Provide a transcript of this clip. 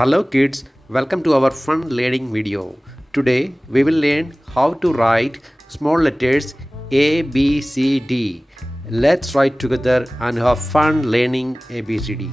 Hello kids, welcome to our fun learning video. Today we will learn how to write small letters A, B, C, D. Let's write together and have fun learning ABCD.